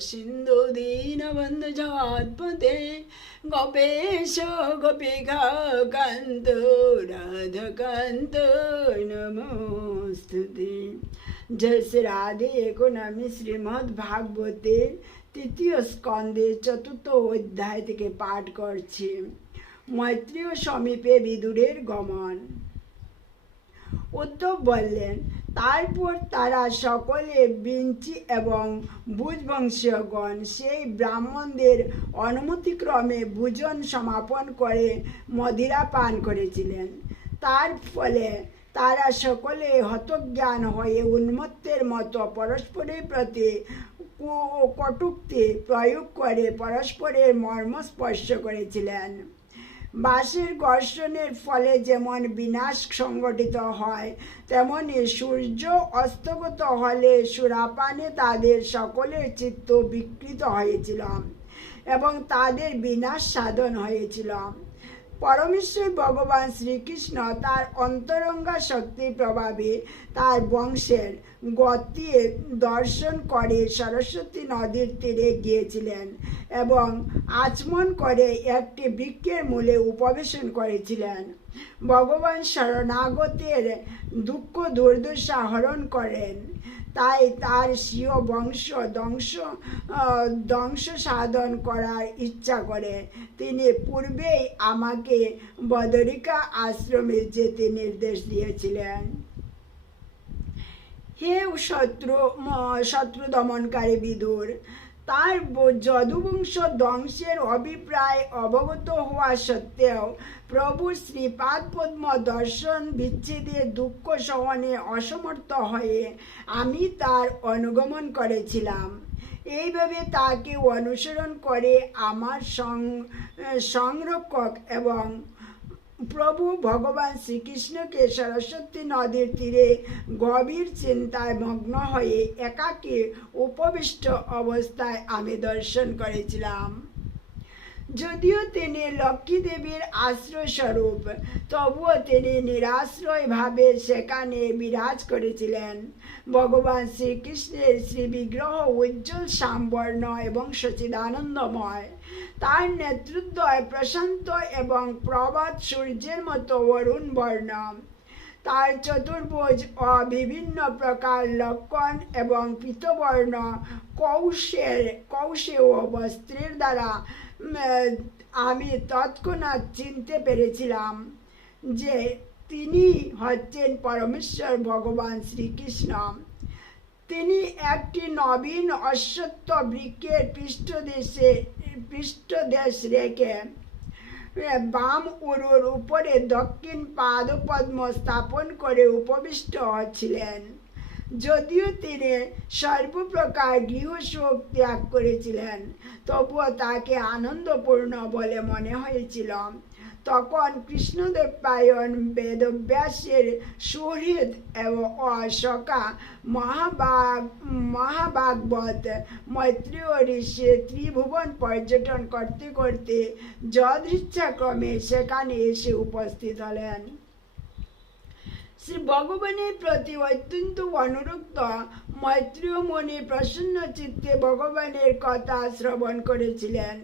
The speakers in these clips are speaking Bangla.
সিন্ধু দীনবন্ধু জগৎপতে গোপেশ গোপিকা কান্ত রাধকান্ত নমস্তুতে জয় শ্রী রাধে একনামী শ্রীমদ্ ভাগবতের তৃতীয় স্কন্ধের চতুর্থ অধ্যায় থেকে পাঠ করছি। মৈত্রীয় সমীপে বিদুরের গমন। উদ্ধব বললেন, তারপর তারা সকলে বিঞ্চি এবং ভুজবংশীয়গণ সেই ব্রাহ্মণদের অনুমতিক্রমে ভোজন সমাপন করে মদিরা পান করেছিলেন। তার ফলে তারা সকলে হতজ্ঞান হয়ে উন্মত্তের মতো পরস্পরের প্রতি কটূক্তি প্রয়োগ করে পরস্পরের মর্ম স্পর্শ করেছিলেন। বাঁশের ঘর্ষণের ফলে যেমন বিনাশ সংগঠিত হয়, তেমনি সূর্য অস্তগত হলে সুরাপানে তাদের সকলের চিত্ত বিকৃত হয়েছিল এবং তাদের বিনাশ সাধন হয়েছিল। পরমেশ্বর ভগবান শ্রীকৃষ্ণ তার অন্তরঙ্গা শক্তির প্রভাবে তার বংশের গতি দর্শন করে সরস্বতী নদীর তীরে গিয়েছিলেন এবং আচমন করে একটি বৃক্ষের মূলে উপবেশন করেছিলেন। ভগবান শরণাগতের দুঃখ দুর্দশা হরণ করেন। তাই তার স্বীয় বংশ ধ্বংস ধ্বংস সাধন করার ইচ্ছা করে। তিনি পূর্বেই আমাকে বদরিকা আশ্রমে যেতে নির্দেশ দিয়েছিলেন। হে শত্রু শত্রু দমনকারী বিদুর। তার যদুবংশ ধ্বংসের অভিপ্রায় অবগত হওয়া সত্ত্বেও প্রভু শ্রীপাদ পদ্ম দর্শন বিচ্ছেদে দুঃখ সহনে অসমর্থ হয়ে আমি তার অনুগমন করেছিলাম। এইভাবে তাকে অনুসরণ করে আমার সংরক্ষক এবং প্রভু ভগবান শ্রীকৃষ্ণকে সরস্বতী নদীর তীরে গভীর চিন্তায় মগ্ন হয়ে একাকী উপবিষ্ট অবস্থায় আমি দর্শন করেছিলাম। যদিও তিনি লক্ষ্মী দেবীর আশ্রয় স্বরূপ তবুও তিনি নিরাশ্রয়ভাবে সেখানে বিরাজ করেছিলেন। ভগবান শ্রীকৃষ্ণের শ্রী বিগ্রহ উজ্জ্বল, সাম্বর্ণ এবং সচিদানন্দময়। তার নেতৃত্বয় প্রশান্ত এবং প্রবাদ সূর্যের মতো অরুণ বর্ণ। তার চতুর্ভুজ ও বিভিন্ন প্রকার লক্ষণ এবং পীতবর্ণ কৌশের কৌশে ও বস্ত্রের দ্বারা আমি তৎক্ষণাৎ চিনতে পেরেছিলাম যে তিনি হচ্ছেন পরমেশ্বর ভগবান শ্রীকৃষ্ণ। তিনি একটি নবীন অশ্বত্থ বৃক্ষের পৃষ্ঠদেশে পৃষ্ঠদেশ রেখে বাম উরুর উপরে দক্ষিণ পাদপদ্ম স্থাপন করে উপবিষ্ট ছিলেন। যদিও তিনি সর্বপ্রকার গৃহসুখ ত্যাগ করেছিলেন, তবুও তাকে আনন্দপূর্ণ বলে মনে হয়েছিল। তখন কৃষ্ণদেবায়ন বেদব্যাসের সুহৃদ এবং অশকা মহাবাগ মহাভাগবত, মৈত্রীয় ঋষি, ত্রিভুবন পর্যটন করতে করতে যদৃচ্ছাক্রমে সেখানে এসে উপস্থিত হলেন। শ্রী ভগবানের প্রতি অত্যন্ত অনুরক্ত মৈত্রীয় মনে প্রসন্ন চিত্তে ভগবানের কথা শ্রবণ করেছিলেন।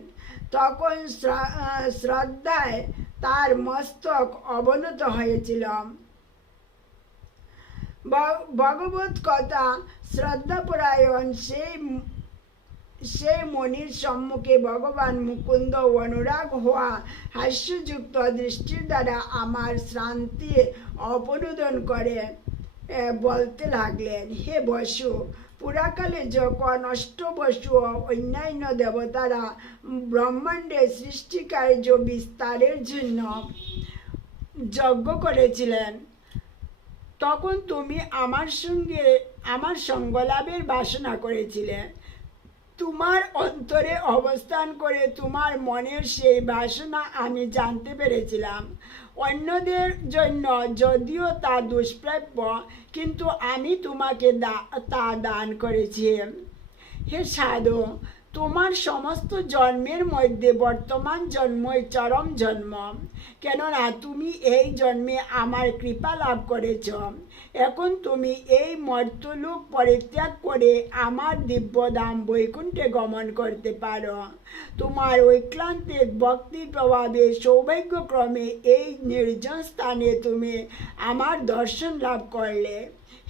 তখন শ্র- শ্রদ্ধায় তার মস্তক অবনত হয়েছিল ভগবত কথা শ্রদ্ধাপরায়ণ সেই সেই মনির সম্মুখে ভগবান মুকুন্দ অনুরাগ হওয়া হাস্যযুক্ত দৃষ্টির দ্বারা আমার শ্রান্তি অপনোদন করে বলতে লাগলেন, হে বসু পুরাকালে যখন অষ্টবসু অন্যান্য দেবতারা ব্রহ্মাণ্ডের সৃষ্টিকার্য বিস্তারের জন্য যজ্ঞ করেছিলেন, তখন তুমি আমার সঙ্গে, আমার সঙ্গলাভের বাসনা করেছিলে। তোমার অন্তরে অবস্থান করে তোমার মনের সেই বাসনা আমি জানতে পেরেছিলাম। অন্যদের জন্য যদিও তা দুষ্প্রাপ্য, কিন্তু আমি তোমাকে তা দান করেছি। হে সাধু, তোমার সমস্ত জন্মের মধ্যে বর্তমান জন্মই চরম জন্ম। কেননা তুমি এই জন্মে আমার কৃপা লাভ করেছ। এখন তুমি এই মর্তলোক পরিত্যাগ করে আমার দিব্যধাম বৈকুণ্ঠে গমন করতে পারো। তোমার ঐক্লান্তিক ভক্তির প্রভাবে সৌভাগ্যক্রমে এই নির্জন স্থানে তুমি আমার দর্শন লাভ করলে।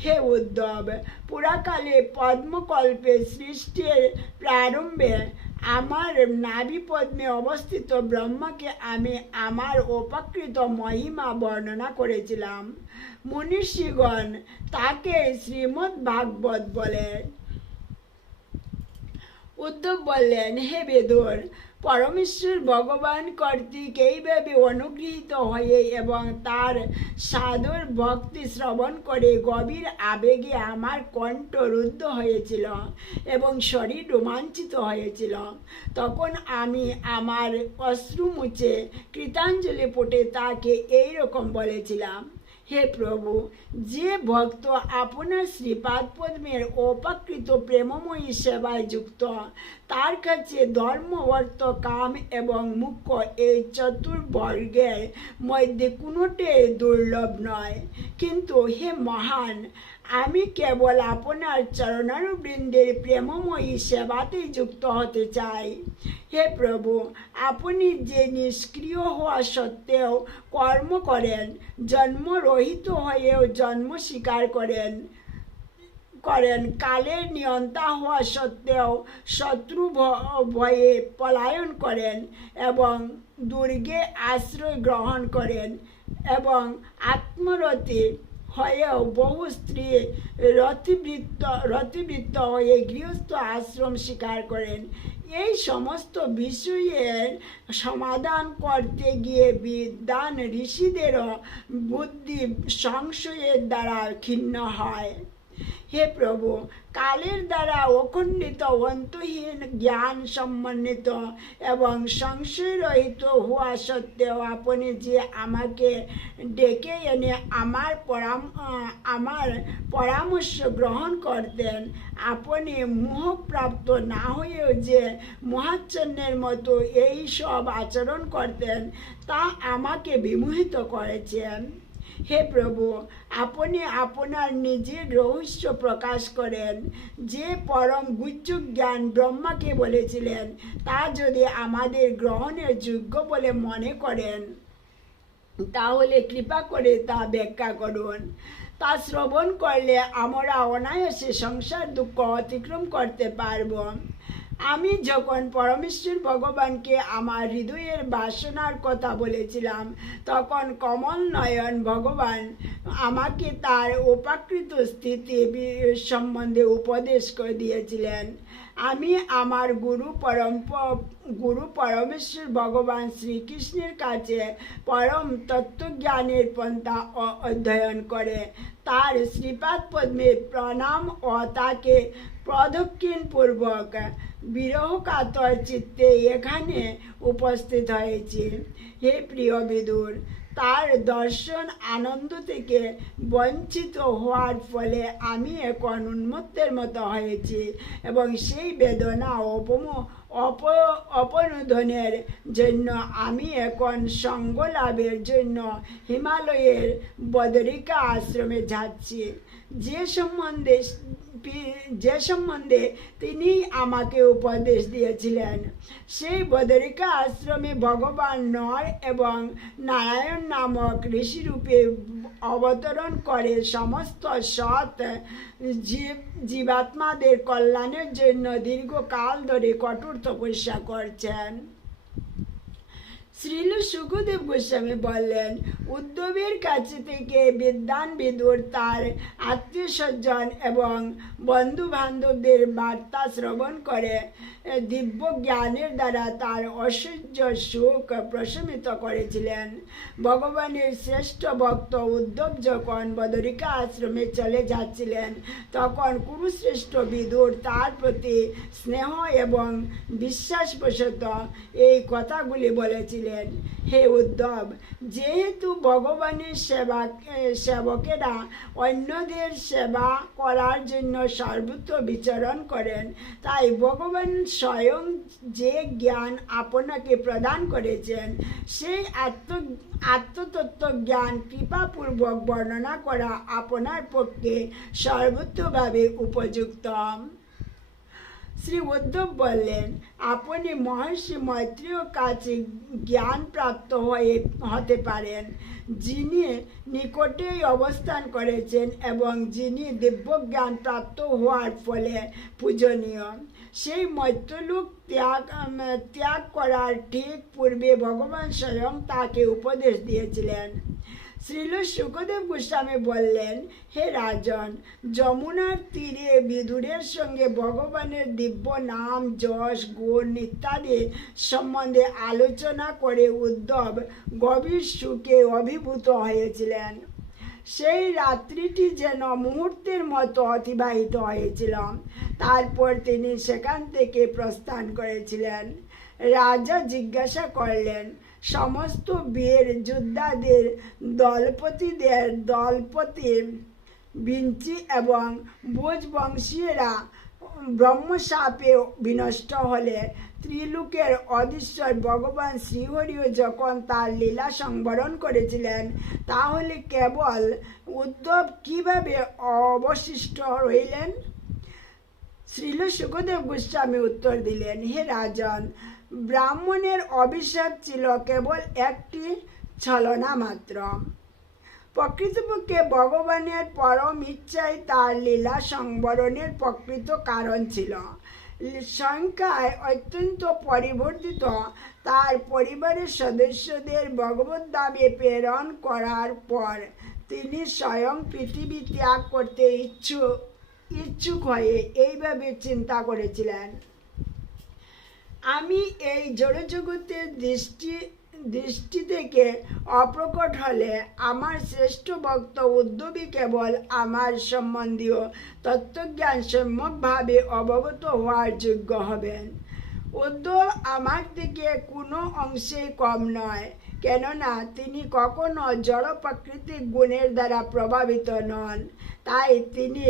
হে উদ্ধব, পুরাকালে পদ্মকল্পে সৃষ্টির প্রারম্ভে আমার নাভি পদ্মে অবস্থিত ব্রহ্মাকে আমি আমার উপকৃত মহিমা বর্ণনা করেছিলাম। মনীষীগণ তাকে শ্রীমদ্ ভাগবত বলে। উদ্ধব বললেন, হে বেদর, পরমেশ্বর ভগবান কর্তৃক এইভাবে অনুগৃহীত হয়ে এবং তার সাদর ভক্তি শ্রবণ করে গভীর আবেগে আমার কণ্ঠ রুদ্ধ হয়েছিল এবং শরীর রোমাঞ্চিত হয়েছিল। তখন আমি আমার অশ্রু মুছে কৃতাঞ্জলি পটে তাকে এই রকম বলেছিলাম হে প্রভু, যে ভক্ত আপনার শ্রীপাদ পদ্মের অপাকৃত প্রেমময়ী সেবায় যুক্ত, তার কাছে ধর্ম অর্থ কাম এবং মুখ্য এই চতুর্বর্গের মধ্যে কোনোটাই দুর্লভ নয়। কিন্তু হে মহান আমি কেবল আপনার চরণারবৃন্দের প্রেমময়ী সেবাতেই যুক্ত হতে চাই। হে প্রভু, আপনি যে নিষ্ক্রিয় হওয়া সত্ত্বেও কর্ম করেন, জন্মরহিত হয়েও জন্ম স্বীকার করেন করেন, কালের নিয়ন্তা হওয়া সত্ত্বেও শত্রু ভয়ে পলায়ন করেন এবং দুর্গে আশ্রয় গ্রহণ করেন এবং আত্মরতি হয়েও বহু স্ত্রী রতিবৃত্ত রতিবৃত্ত হয়ে গৃহস্থ আশ্রম স্বীকার করেন। এই সমস্ত বিষয়ের সমাধান করতে গিয়ে বিদ্যান ঋষিদেরও বুদ্ধি সংশয়ের দ্বারা ক্ষীণ হয়। হে প্রভু, কালের দ্বারা অখণ্ডিত, অন্তহীন জ্ঞান সমন্বিত এবং সংশয়রহিত হওয়া সত্ত্বেও আপনি যে আমাকে ডেকে এনে আমার পরাম আমার পরামর্শ গ্রহণ করতেন, আপনি মোহপ্রাপ্ত না হয়েও যে মহাচ্ছন্নের মতো এই সব আচরণ করতেন, তা আমাকে বিমোহিত করেছেন। হে প্রভু, আপনি আপনার নিজের রহস্য প্রকাশ করেন। যে পরম গুজ্জ জ্ঞান ব্রহ্মাকে বলেছিলেন, তা যদি আমাদের গ্রহণের যোগ্য বলে মনে করেন, তাহলে কৃপা করে তা ব্যাখ্যা করুন। তা শ্রবণ করলে আমরা অনায়াসে সংসার দুঃখ অতিক্রম করতে পারব। আমি যখন পরমেশ্বর ভগবানকে আমার হৃদয়ের বাসনার কথা বলেছিলাম, তখন কমল নয়ন ভগবান আমাকে তার উপাকৃত স্থিতি সম্বন্ধে উপদেশ করে দিয়েছিলেন। আমি আমার গুরু পরম গুরু পরমেশ্বর ভগবান শ্রীকৃষ্ণের কাছে পরম তত্ত্বজ্ঞানের পন্থা অধ্যয়ন করে, তার শ্রীপাদ পদ্মে প্রণাম ও তাকে প্রদক্ষিণ পূর্বক বিরহ কাতর চিত্তে এখানে উপস্থিত হয়েছি। হে প্রিয় বিদুর, তার দর্শন আনন্দ থেকে বঞ্চিত হওয়ার ফলে আমি এখন উন্মত্তের মতো হয়েছি এবং সেই বেদনা অপম, অপ অপনোদনের জন্য আমি এখন সঙ্গ লাভের জন্য হিমালয়ের বদরিকা আশ্রমে যাচ্ছি। যে সম্বন্ধে যে সম্বন্ধে তিনি আমাকে উপদেশ দিয়েছিলেন। সেই বদরিকা আশ্রমে ভগবান নর এবং নারায়ণ নামক ঋষিরূপে অবতরণ করে সমস্ত সৎ জীব, জীবাত্মাদের কল্যাণের জন্য দীর্ঘকাল ধরে কঠোর তপস্যা করছেন। শ্রীল সুখদেব গোস্বামী বললেন, উদ্ধবের কাছে থেকে বিদ্যান বিদুর তার আত্মীয় স্বজন এবং বন্ধু বান্ধবদের বার্তা শ্রবণ করে, দিব্য জ্ঞানের দ্বারা তার ঐশ্বর্য সুখ প্রশমিত করেছিলেন। ভগবানের শ্রেষ্ঠ ভক্ত উদ্ধব যখন বদরিকা আশ্রমে চলে যাচ্ছিলেন, তখন কুরুশ্রেষ্ঠ বিদুর তার প্রতি স্নেহ এবং বিশ্বাসবশত এই কথাগুলি বলেছিলেন। বললেন, হে উদ্ধব, যেহেতু ভগবানের সেবা সেবকেরা অন্যদের সেবা করার জন্য সর্বত্র বিচরণ করেন, তাই ভগবান স্বয়ং যে জ্ঞান আপনাকে প্রদান করেছেন, সেই আত্ম, আত্মতত্ত্ব জ্ঞান কৃপাপূর্বক বর্ণনা করা আপনার পক্ষে সর্বত্রভাবে উপযুক্ত শ্রী উদ্ধব বললেন আপনি মহর্ষি মৈত্রীয় কাছে জ্ঞান প্রাপ্ত হয়ে হতে পারেন, যিনি নিকটেই অবস্থান করেছেন এবং যিনি দিব্য জ্ঞান প্রাপ্ত হওয়ার ফলে পূজনীয়। সেই মৈত্রলোক ত্যাগ ত্যাগ করার ঠিক পূর্বে ভগবান স্বয়ং তাকে উপদেশ দিয়েছিলেন। শ্রীল সুখদেব গোস্বামী বললেন, হে রাজন, যমুনার তীরে বিদুরের সঙ্গে ভগবানের দিব্য নাম, যশ, গুণ ইত্যাদি সম্বন্ধে আলোচনা করে উদ্ধব গভীর সুখে অভিভূত হয়েছিলেন। সেই রাত্রিটি যেন মুহূর্তের মতো অতিবাহিত হয়েছিল। তারপর তিনি সেখান থেকে প্রস্থান করেছিলেন। রাজা জিজ্ঞাসা করলেন সমস্ত বীর যোদ্ধাদের দলপতিদের দলপতি বিঞ্চি এবং ভোজবংশীয়রা ব্রহ্মসাপে বিনষ্ট হলে ত্রিলোকের অধীশ্বর ভগবান শ্রীহরিও যখন তার লীলা সংবরণ করেছিলেন, তাহলে কেবল উদ্ধব কীভাবে অবশিষ্ট রইলেন শ্রীল সুখদেব গোস্বামী উত্তর দিলেন, হে রাজন ব্রাহ্মণের অভিশাপ ছিল কেবল একটি ছলনা মাত্র। প্রকৃতপক্ষে ভগবানের পরম ইচ্ছাই তার লীলা সংবরণের প্রকৃত কারণ ছিল। সংখ্যায় অত্যন্ত পরিবর্তিত তার পরিবারের সদস্যদের ভগবত দামে প্রেরণ করার পর তিনি স্বয়ং পৃথিবী ত্যাগ করতে ইচ্ছুক ইচ্ছুক হয়ে এইভাবে চিন্তা করেছিলেন। আমি এই জড়জগতের দৃষ্টি দৃষ্টি থেকে অপ্রকট হলে আমার শ্রেষ্ঠ ভক্ত উদ্যোগী কেবল আমার সম্বন্ধীয় তত্ত্বজ্ঞান সম্যকভাবে অবগত হওয়ার যোগ্য হবেন। উদ্ধব আমার থেকে কোনো অংশেই কম নয়, কেননা তিনি কখনো জড় প্রাকৃতিক গুণের দ্বারা প্রভাবিত নন। তাই তিনি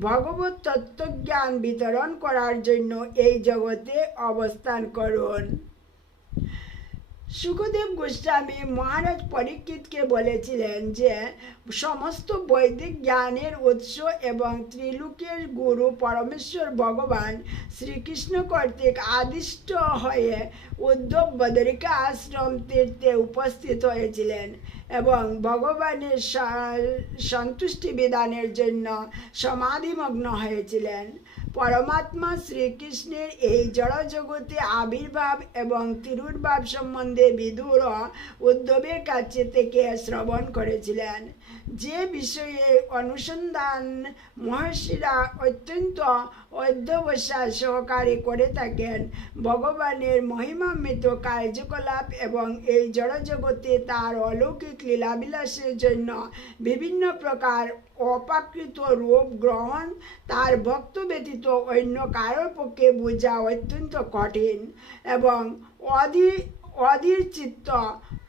ভগবত তত্ত্বজ্ঞান বিতরণ করার জন্য এই জগতে অবস্থান করুন। সুখদেব গোস্বামী মহারাজ পরীক্ষিতকে বলেছিলেন যে, সমস্ত বৈদিক জ্ঞানের উৎস এবং ত্রিলোকের গুরু পরমেশ্বর ভগবান শ্রীকৃষ্ণ কর্তৃক আদিষ্ট হয়ে উদ্ধব বদরিকা আশ্রম তীর্থে উপস্থিত হয়েছিলেন এবং ভগবানের সন্তুষ্টি বিধানের জন্য সমাধিমগ্ন হয়েছিলেন। পরমাত্মা শ্রীকৃষ্ণের এই জড়জগতে আবির্ভাব এবং তিরুর্ভাব সম্বন্ধে বিদুর উদ্ধবের কাছে থেকে শ্রবণ করেছিলেন। যে বিষয়ে অনুসন্ধান মহর্ষিরা অত্যন্ত অধ্যবসায় সহকারে করে থাকেন, ভগবানের মহিমান্বিত কার্যকলাপ এবং এই জড়জগতে তার অলৌকিক লীলাবিলাসের জন্য বিভিন্ন প্রকার অপ্রাকৃত রূপ গ্রহণ, তার ভক্ত ব্যতীত অন্য কারোর পক্ষে বোঝা অত্যন্ত কঠিন এবং অধি অধীর চিত্ত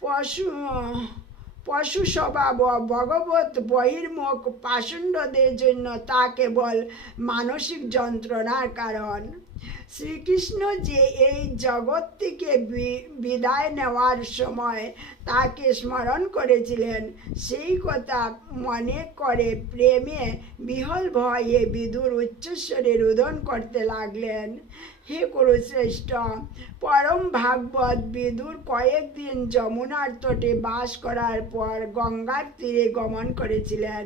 পশু পশু স্বভাব ভগবত বহির্মুখ পাষণ্ডদের জন্য তা কেবল মানসিক যন্ত্রণার কারণ। শ্রীকৃষ্ণ যে এই জগৎ থেকে বিদায় নেওয়ার সময় তাকে স্মরণ করেছিলেন, সেই কথা মনে করে প্রেমে বিহল ভয়ে বিদুর উচ্চস্বরে রোদন করতে লাগলেন। হে কুরুশ্রেষ্ঠ, পরম ভাগবত বিদুর কয়েকদিন যমুনার তটে বাস করার পর গঙ্গার তীরে গমন করেছিলেন।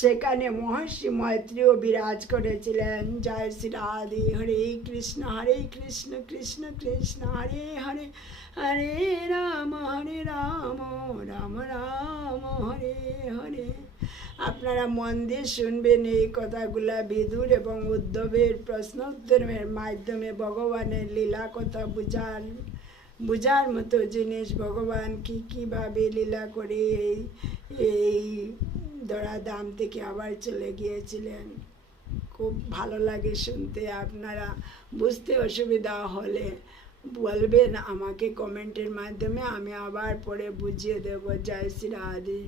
সেখানে মহর্ষি মৈত্রীও বিরাজ করেছিলেন। জয় শ্রী রাধে হরে কৃষ্ণ। হরে কৃষ্ণ কৃষ্ণ কৃষ্ণ, হরে হরে হরে রাম হরে রাম রাম রাম, হরে হরে। আপনারা মন দিয়ে শুনবেন এই কথাগুলা বিদুর এবং উদ্ধবের প্রশ্ন উত্তরের মাধ্যমে ভগবানের লীলা কথা বুঝার বুঝার মতো জিনিস ভগবান কি কীভাবে লীলা করে এই এই দাম থেকে আবার চলে গিয়েছিলেন। খুব ভালো লাগে শুনতে। আপনারা বুঝতে অসুবিধা হলে বলবেন আমাকে কমেন্টের মাধ্যমে, আমি আবার পরে বুঝিয়ে দেবো। জয় শ্রী রাধে।